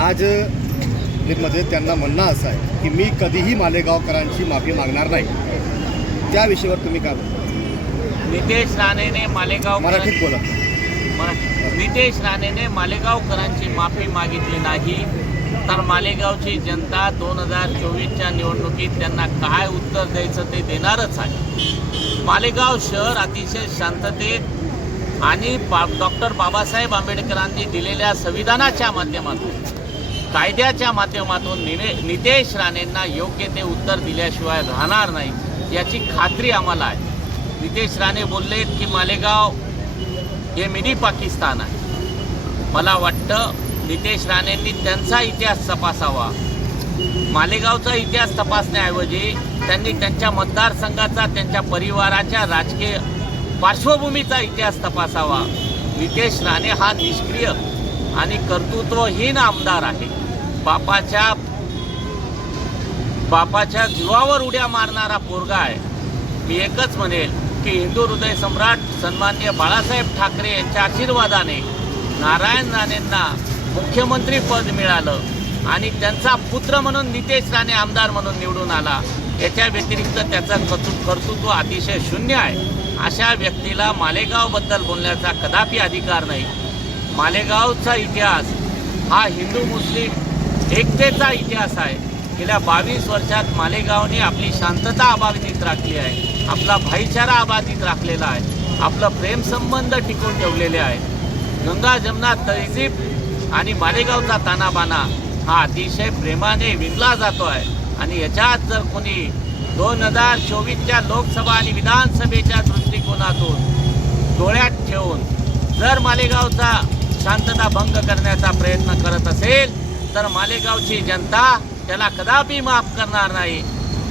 आज मध्ये त्यांना म्हणणं असं आहे की मी कधीही मालेगावकरांची माफी मागणार नाही. त्या विषयावर तुम्ही काय नितेश राणेने मालेगाव मराठीत बोला. नितेश राणेने मालेगावकरांची माफी मागितली नाही. तर मालेगावची जनता दोन हजार चोवीसच्या निवडणुकीत त्यांना काय उत्तर द्यायचं ते देणारच आहे. मालेगाव शहर अतिशय शांततेत आणि बा डॉक्टर बाबासाहेब आंबेडकरांनी दिलेल्या संविधानाच्या माध्यमातून कायद्याच्या माध्यमातून निने नितेश राणेंना योग्य ते उत्तर दिल्याशिवाय राहणार नाही याची खात्री आम्हाला आहे. नितेश राणे बोललेत की मालेगाव हे मिनी पाकिस्तान आहे. मला वाटतं नितेश राणेंनी त्यांचा इतिहास तपासावा. मालेगावचा इतिहास तपासण्याऐवजी त्यांनी त्यांच्या मतदारसंघाचा त्यांच्या परिवाराच्या राजकीय पार्श्वभूमीचा इतिहास तपासावा. नितेश राणे हा निष्क्रिय आणि कर्तृत्वहीन आमदार आहे बापाच्या बापाच्या जीवावर उड्या मारणारा पोरगा आहे. मी एकच म्हणेल की हिंदू हृदय सम्राट सन्मान्य बाळासाहेब ठाकरे यांच्या आशीर्वादाने नारायण राणेंना मुख्यमंत्री पद मिळालं आणि त्यांचा पुत्र म्हणून नितेश राणे आमदार म्हणून निवडून आला. याच्या व्यतिरिक्त त्याचं कर्तृ कर्तृत्व अतिशय शून्य आहे. अशा व्यक्तीला मालेगावबद्दल बोलण्याचा कदापि अधिकार नाही. मालेगावचा इतिहास हा हिंदू मुस्लिम एकतेचा इतिहास आहे. गेल्या बावीस वर्षात मालेगावने आपली शांतता अबाधित राखली आहे. आपला भाईचारा अबाधित राखलेला आहे. आपलं प्रेमसंबंध टिकून ठेवलेले आहे. गंगा जमना तहजीब आणि मालेगावचा तानाबाना हा अतिशय प्रेमाने विणला जातो आहे. आणि याच्यात जर कोणी दोन हजार चोवीसच्या लोकसभा आणि विधानसभेच्या दृष्टिकोनातून डोळ्यात ठेवून जर मालेगावचा शांतता भंग करण्याचा प्रयत्न करत असेल तर मालेगावची जनता त्याला कदापि माफ करणार नाही.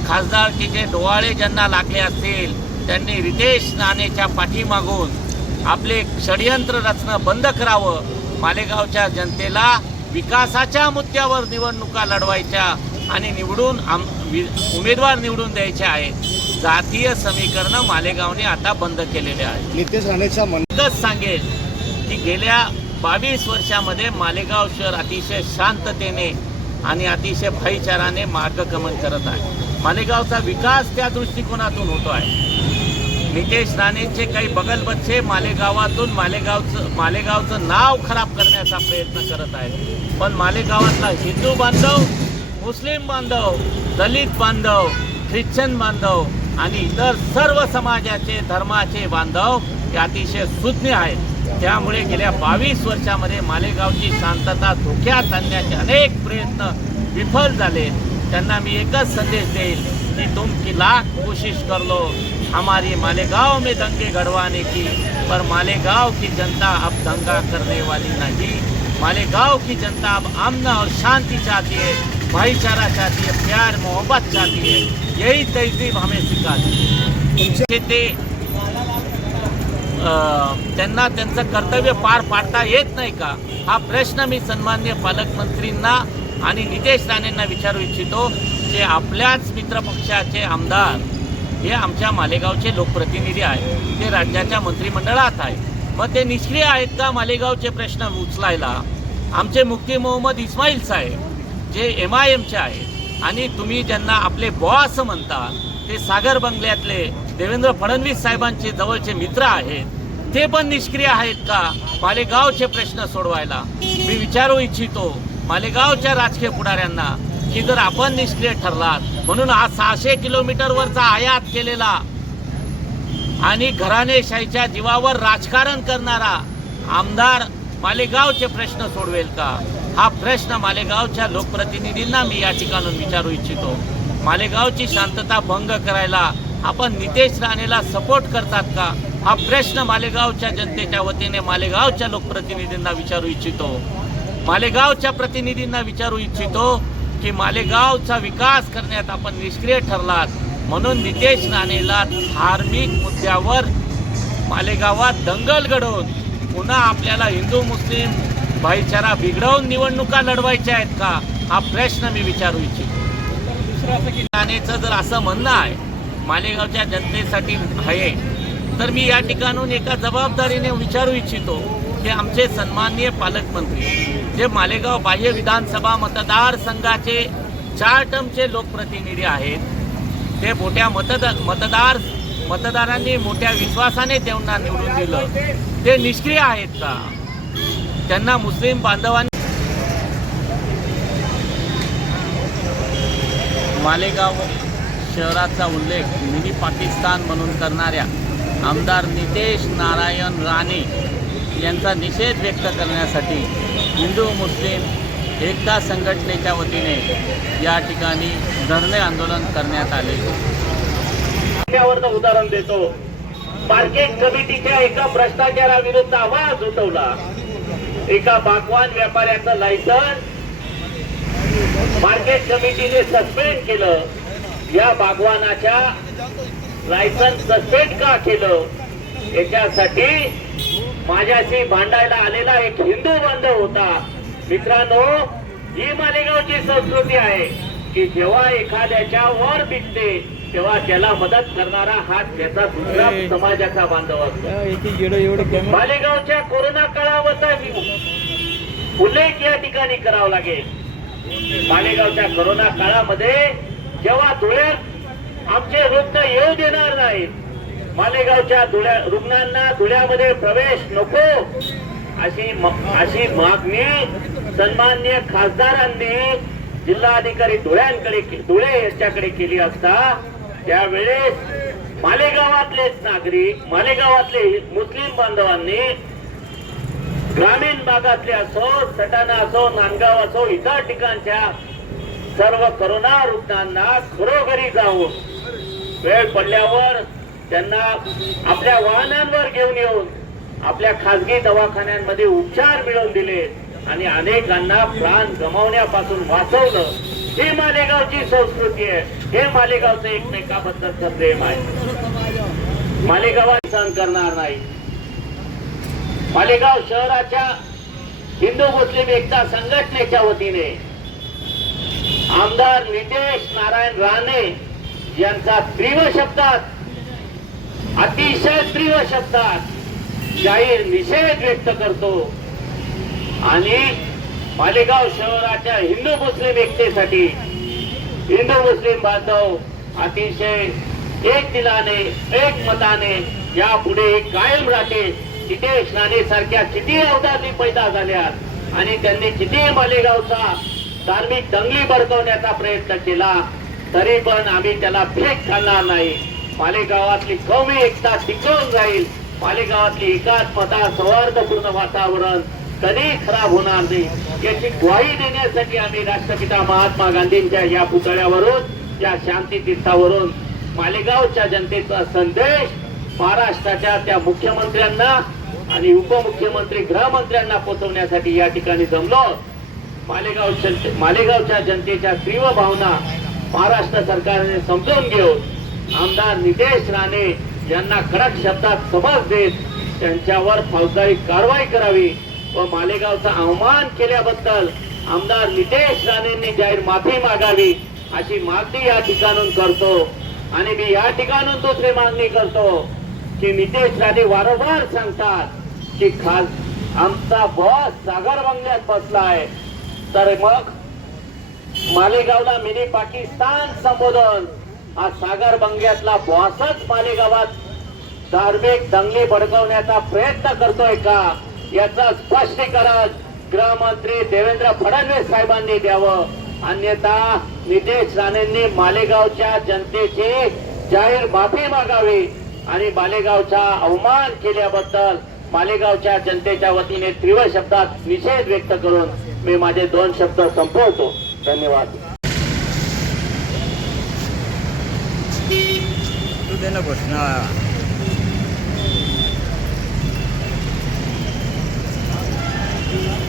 खासदारकीचे डोवाळे ज्यांना लागले असतील त्यांनी रितेश नाणेच्या पाठीमागून आपले षडयंत्र रचणं बंद करावं. मालेगावच्या जनतेला विकासाच्या मुद्द्यावर निवडणुका लढवायच्या आणि निवडून आम उमेदवार निवडून द्यायचे आहेत. जातीय समीकरणं मालेगावने आता बंद केलेले आहेत. नितेश राणेच्या म्हण इतकंच सांगेल की गेल्या बावीस वर्षामध्ये मालेगाव शहर अतिशय शांततेने आणि अतिशय भाईचाराने मार्गक्रमण करत आहे. मालेगावचा विकास त्या दृष्टिकोनातून होतो आहे. नितेश राणेचे काही बगलबच्चे मालेगावातून मालेगावचं मालेगावचं नाव खराब करण्याचा प्रयत्न करत आहेत. पण मालेगावातला हिंदू बांधव मुस्लिम बांधव दलित बांधव ख्रिश्चन बांधव आणि इतर सर्व समाजाचे धर्माचे बांधव हे अतिशय सुज्ञ आहेत. त्यामुळे गेल्या बावीस वर्षामध्ये मालेगावची शांतता धोक्यात आणण्याचे अनेक प्रयत्न विफल झाले. त्यांना मी एकच संदेश देईल की तुम की लाख कोशिश कर लो हमारी मालेगाव में दंगे घडवाने की पर मालेगाव की जनता अब दंगा करने वाली नहीं. मालेगाव की जनता अब अमन और शांति चाहती है भाईचारा चाहती है प्यार मोहब्बत चाहती है. यही तहजीब हमें सिखाती है। त्यांना त्यांचं कर्तव्य पार पाडता येत नाही का? हा प्रश्न मी सन्मान्य पालकमंत्रींना आणि नितेश राणेंना विचारू इच्छितो जे आपल्याच मित्रपक्षाचे आमदार हे आमच्या मालेगावचे लोकप्रतिनिधी आहेत. ते राज्याच्या मंत्रिमंडळात आहे मग ते निष्क्रिय आहेत का मालेगावचे प्रश्न उचलायला? आमचे मुफ्ती मोहम्मद इस्माईल साहेब जे एम आय एमचे आहेत. आणि तुम्ही ज्यांना आपले बॉस म्हणता ते सागर बंगल्यातले देवेंद्र फडणवीस साहेबांचे जवळचे मित्र आहेत. ते पण निष्क्रिय आहेत का? मालेगावचे प्रश्न सोडवायला. मी विचारू इच्छितो मालेगावच्या राजकीय पुढाऱ्यांना की जर आपण निष्क्रिय ठरलात म्हणून आज सहाशे किलोमीटरवरचा आयात केलेला आणि घराणेशाहीच्या जीवावर राजकारण करणारा आमदार मालेगावचे प्रश्न सोडवेल का? हा प्रश्न मालेगावच्या लोकप्रतिनिधींना मी या ठिकाणून विचारू इच्छितो. मालेगावची शांतता भंग करायला आपण नितेश राणेला सपोर्ट करतात का? हा प्रश्न मालेगावच्या जनतेच्या वतीने मालेगावच्या लोकप्रतिनिधींना विचारू इच्छितो. मालेगावच्या प्रतिनिधींना विचारू इच्छितो की मालेगावचा विकास करण्यात आपण निष्क्रिय ठरलात. म्हणून नितेश राणेला धार्मिक मुद्द्यावर मालेगावात दंगल घडवून पुन्हा आपल्याला हिंदू मुस्लिम भाईचारा बिघडवून निवडणुका लढवायच्या आहेत का? हा प्रश्न मी विचारू इच्छितो. दुसरं असं की जर असं म्हणणं आहे मालेगावच्या जनतेसाठी आहे तर मी या ठिकाणून एका जबाबदारीने विचारू इच्छितो की आमचे सन्माननीय पालकमंत्री जे मालेगाव बाह्य विधानसभा मतदारसंघाचे चार टर्मचे लोकप्रतिनिधी आहेत ते मोठ्या मतदार मतदार मतदारांनी मोठ्या विश्वासाने त्यांना निवडून दिलं. ते निष्क्रिय आहेत का? त्यांना मुस्लिम बांधवांनी मालेगाव शहराचा उल्लेख मिनी पाकिस्तान म्हणून करणाऱ्या आमदार नितेश नारायण राणे यांचा निषेध व्यक्त करण्यासाठी हिंदू मुस्लिम एकता संघटनेच्या वतीने या ठिकाणी धरणे आंदोलन करण्यात आले. उदाहरण देतो. मार्केट कमिटीच्या एका भ्रष्टाचाराविरुद्ध आवाज उठवला. एका बागवान व्यापाऱ्याचं लायसन मार्केट कमिटीने सस्पेंड केलं. या बागवानाच्या लायसन सस्पेंड का केलं? याच्यासाठी माझ्याशी भांडायला आलेला एक हिंदू बांधव होता. मित्रांनो ही मालेगावची संस्कृती आहे की जेव्हा एखाद्याच्या वर दिसते तेव्हा त्याला मदत करणारा हा त्याचा दुसरा समाजाचा बांधव असतो. मालेगावच्या कोरोना काळावरचा उल्लेख या ठिकाणी करावा लागेल. मालेगावच्या करोना काळामध्ये जेव्हा धुळ्यात आमचे रुग्ण येऊ देणार नाहीत मालेगावच्या धुळ्या रुग्णांना धुळ्यामध्ये प्रवेश नको अशी अशी मागणी सन्मान्य खासदारांनी जिल्हाधिकारी धुळ्यांकडे धुळे यांच्याकडे केली असता त्यावेळेस मालेगावातलेच नागरिक मालेगावातले मुस्लिम बांधवांनी ग्रामीण भागातले असो सटाणा असो नांदगाव असो इतर ठिकाणच्या सर्व करोना रुग्णांना घरोघरी जाऊन वेळ पडल्यावर त्यांना आपल्या वाहनांवर घेऊन येऊन आपल्या खासगी दवाखान्यांमध्ये उपचार मिळवून दिले आणि अनेकांना प्राण गमावण्यापासून वाचवलं. ही मालेगावची संस्कृती आहे. हे मालेगावचं एकमेकाबद्दलचं प्रेम आहे. मालेगावात सहन करणार नाही. मालेगाव शहराच्या हिंदू मुस्लिम एकता संघटनेच्या वतीने आमदार नितेश नारायण राणे यांचा तीव्र शब्दात अतिशय तीव्र शब्दात जाहीर निषेध व्यक्त करतो आणि मालेगाव शहराच्या हिंदू मुस्लिम एकतेसाठी हिंदू मुस्लिम बांधव अतिशय एक दिलाने एक मताने यापुढे कायम राहते किती राणे सारख्या किती अवधानी पैदा झाल्या आणि त्यांनी किती मालेगावचा धार्मिक दंगली बडकवण्याचा प्रयत्न केला तरी पण आम्ही त्याला भेट घालणार नाही. मालेगावातली कौमी एकता टिकवून जाईल मालेगावातली एकात्मता सौहार्दपूर्ण वातावरण कधी खराब होणार नाही. याची ग्वाही देण्यासाठी आम्ही राष्ट्रपिता महात्मा गांधींच्या या पुतळ्यावरून या शांती तीर्थावरून मालेगावच्या जनतेचा संदेश महाराष्ट्राच्या त्या मुख्यमंत्र्यांना आणि उपमुख्यमंत्री गृहमंत्र्यांना पोहोचवण्यासाठी या ठिकाणी जमलो. मालेगाव मालेगावच्या जनतेच्या तीव्र भावना महाराष्ट्र सरकारने समजून घेऊन आमदार नितेश राणे यांना कडक शब्दात समज देत त्यांच्यावर फौजदारी कारवाई करावी व मालेगावचा अवमान केल्याबद्दल आमदार नितेश राणेंनी जाहीर माफी मागावी अशी मागणी या ठिकाणून करतो. आणि मी या ठिकाणून दुसरी मागणी करतो की नितेश राणे वारंवार सांगतात की खाल आमचा बस सागर बंगल्यात बसलाय तर मग मालेगावला मिनी पाकिस्तान संबोधन. हा सागर बंगल्यातला बॉसच मालेगावात धार्मिक दंगली भडकवण्याचा प्रयत्न करतोय का याचं स्पष्टीकरण गृहमंत्री देवेंद्र फडणवीस साहेबांनी द्यावं. अन्यथा नितेश राणेंनी मालेगावच्या जनतेची जाहीर माफी मागावी आणि मालेगावचा अवमान केल्याबद्दल मालेगावच्या जनतेच्या वतीने तीव्र शब्दात निषेध व्यक्त करून मी माझे दोन शब्द संपवतो. धन्यवाद. तू घोषणा.